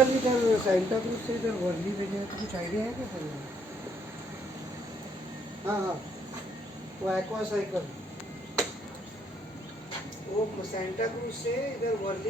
Sir इधर Santa cruise से इधर वर्ली भेजे हैं, तो कुछ आइडिया है क्या सर? हाँ हाँ, वो एक्वा साइकिल, वो सेंटा क्रूज से इधर वर्ली